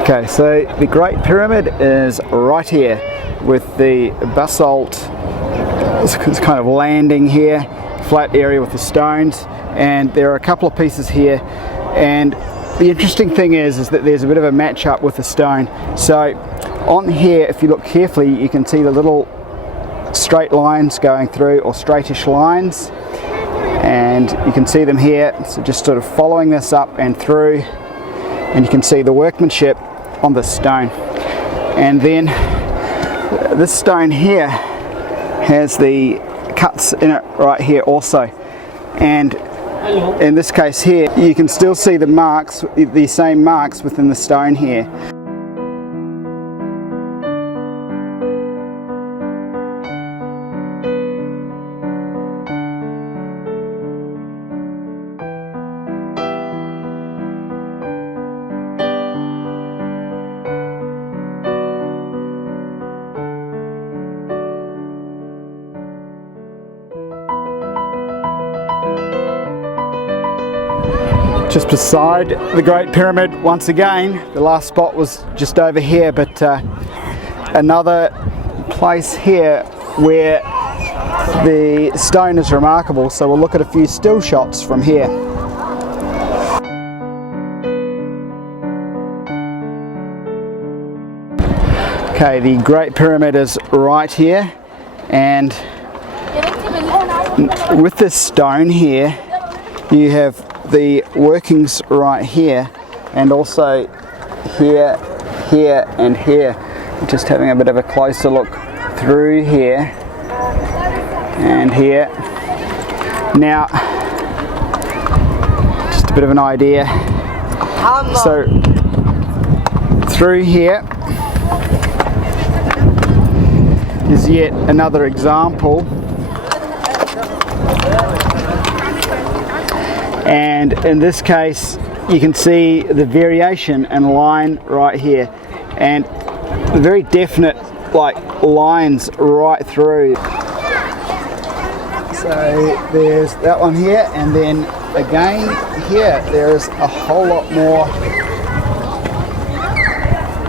Okay, so the Great Pyramid is right here with the basalt. It's kind of landing here, flat area with the stones, and there are a couple of pieces here. And the interesting thing is that there's a bit of a match up with the stone. So on here, if you look carefully, you can see the little straight lines going through, or straightish lines, and you can see them here. So just sort of following this up and through, and you can see the workmanship on the stone. And then this stone here has the cuts in it right here also, and in this case here you can still see the marks, the same marks within the stone here. Just beside the Great Pyramid, once again, the last spot was just over here, but another place here where the stone is remarkable, so we'll look at a few still shots from here. Okay, the Great Pyramid is right here, and with this stone here you have the workings right here, and also here, here and here. Just having a bit of a closer look through here and here. Now, just a bit of an idea. So through here is yet another example. And in this case, you can see the variation in line right here, and very definite lines right through. So there's that one here, and then again here there's a whole lot more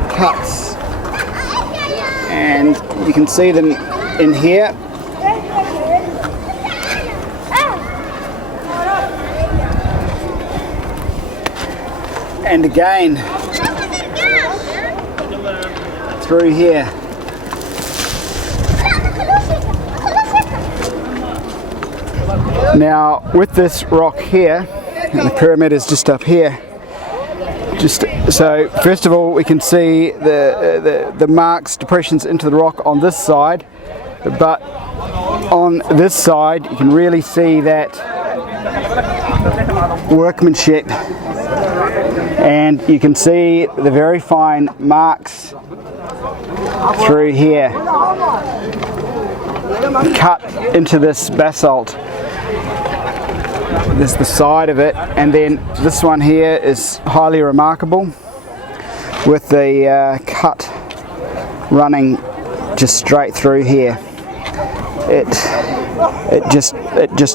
cuts, and you can see them in here. And again through here. Now with this rock here, and the pyramid is just up here, so first of all we can see the marks, depressions into the rock on this side, but on this side you can really see that workmanship, and you can see the very fine marks through here cut into this basalt. There's the side of it, and then this one here is highly remarkable with the cut running just straight through here. It just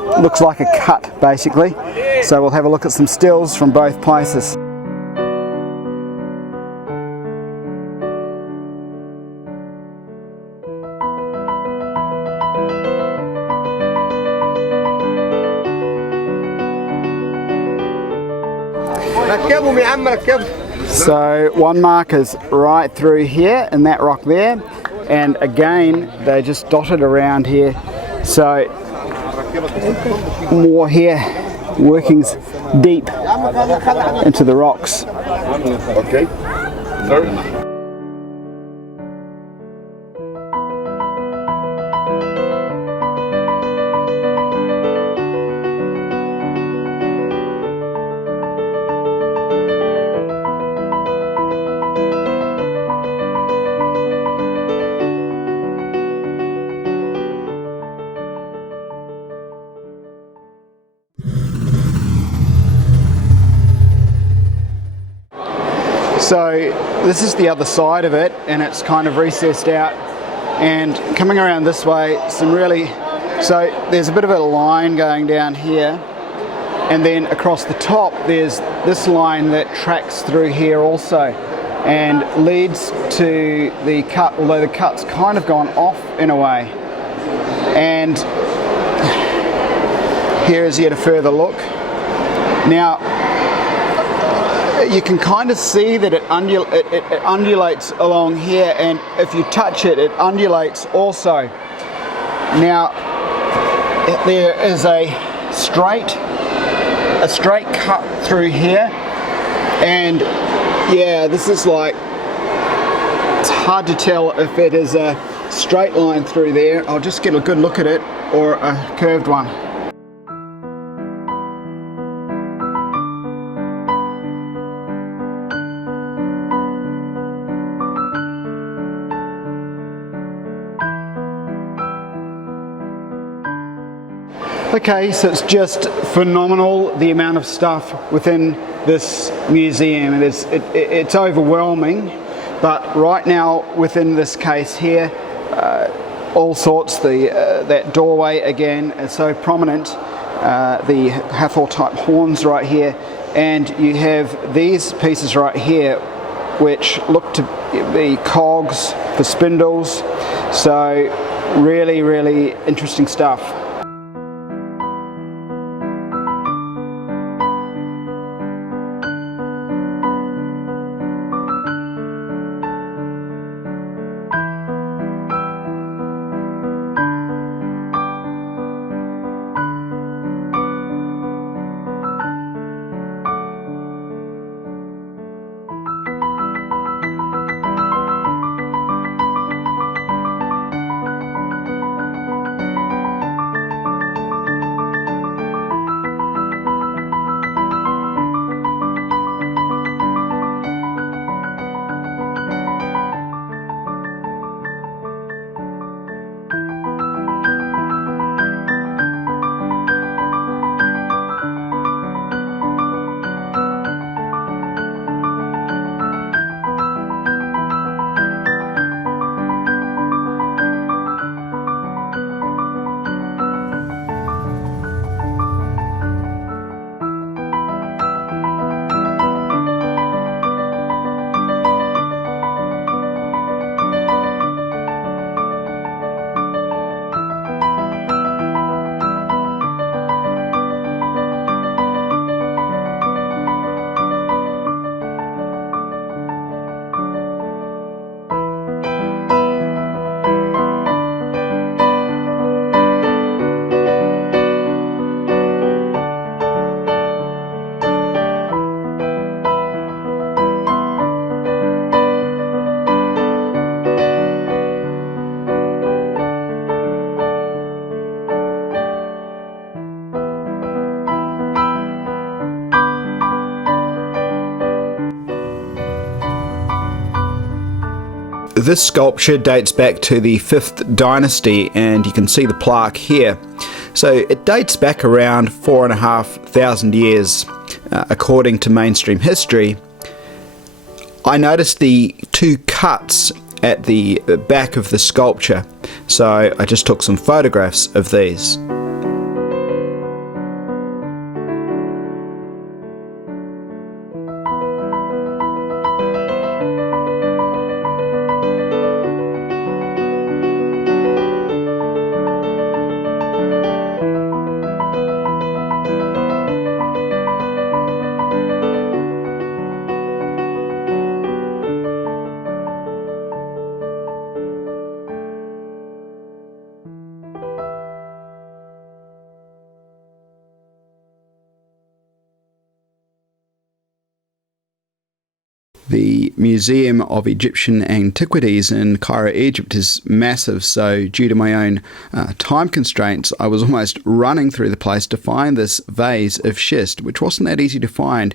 looks like a cut basically. So we'll have a look at some stills from both places. So one mark is right through here in that rock there, and again they're just dotted around here. So more here, workings deep into the rocks. Okay. Sorry. So this is the other side of it, and it's kind of recessed out, and coming around this way, so there's a bit of a line going down here, and then across the top there's this line that tracks through here also, and leads to the cut, although the cut's kind of gone off in a way. And here is yet a further look. Now, you can kind of see that it undulates along here, and if you touch it, it undulates also. Now, there is a straight cut through here, and yeah, this is like, it's hard to tell if it is a straight line through there. I'll just get a good look at it, or a curved one. Okay, so it's just phenomenal, the amount of stuff within this museum. It's overwhelming, but right now within this case here, all sorts. That doorway again is so prominent. The Hathor type horns right here, and you have these pieces right here which look to be cogs for spindles. So really, really interesting stuff. This sculpture dates back to the 5th dynasty, and you can see the plaque here. So it dates back around 4,500 years, according to mainstream history. I noticed the 2 cuts at the back of the sculpture, so I just took some photographs of these. The Museum of Egyptian Antiquities in Cairo, Egypt is massive, so due to my own time constraints, I was almost running through the place to find this vase of schist, which wasn't that easy to find.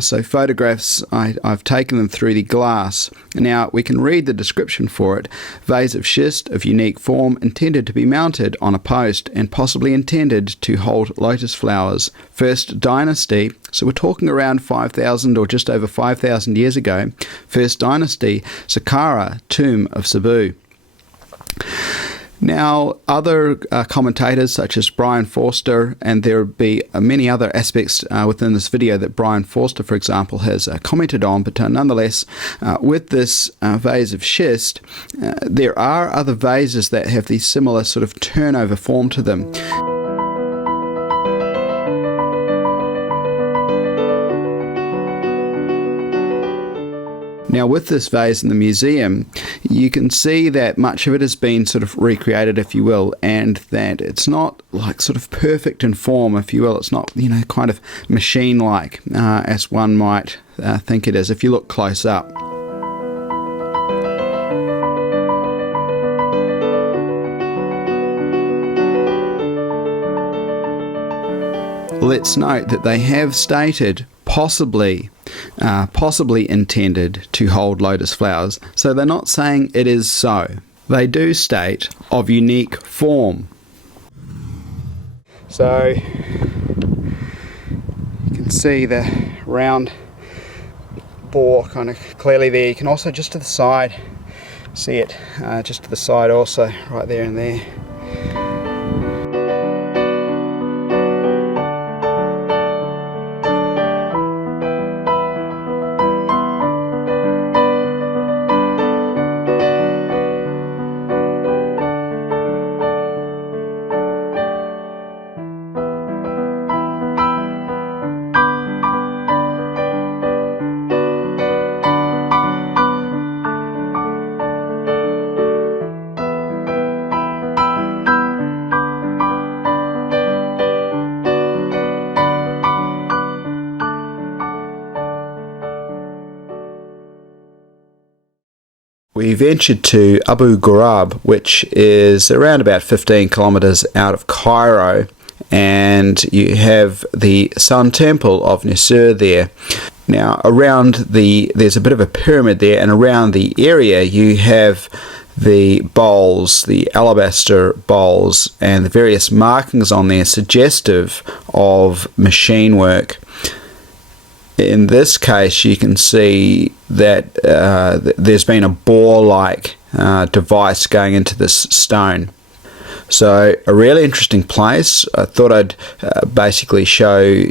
So photographs, I've taken them through the glass. Now we can read the description for it. Vase of schist of unique form, intended to be mounted on a post and possibly intended to hold lotus flowers. First dynasty, so we're talking around 5,000 or just over 5,000 years ago. First dynasty, Saqqara, tomb of Sabu. Now, other commentators such as Brian Forster, and there will be many other aspects within this video that Brian Forster, for example, has commented on, but nonetheless, with this vase of schist, there are other vases that have these similar sort of turnover form to them. Now, with this vase in the museum, you can see that much of it has been sort of recreated, if you will, and that it's not like sort of perfect in form, if you will. It's not, you know, kind of machine-like as one might think it is if you look close up. Let's note that they have stated possibly intended to hold lotus flowers, so they're not saying it is so. They do state of unique form. So you can see the round bore kind of clearly there. You can also just to the side see it, just to the side also, right there and there. We ventured to Abu Ghurab, which is around about 15 kilometers out of Cairo, and you have the Sun Temple of Nisir there. Now, there's a bit of a pyramid there, and around the area you have the bowls, the alabaster bowls, and the various markings on there suggestive of machine work. In this case, you can see that there's been a bore-like device going into this stone. So a really interesting place. I thought I'd basically show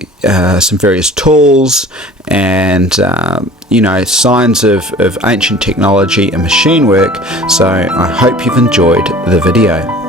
some various tools and signs of ancient technology and machine work. So I hope you've enjoyed the video.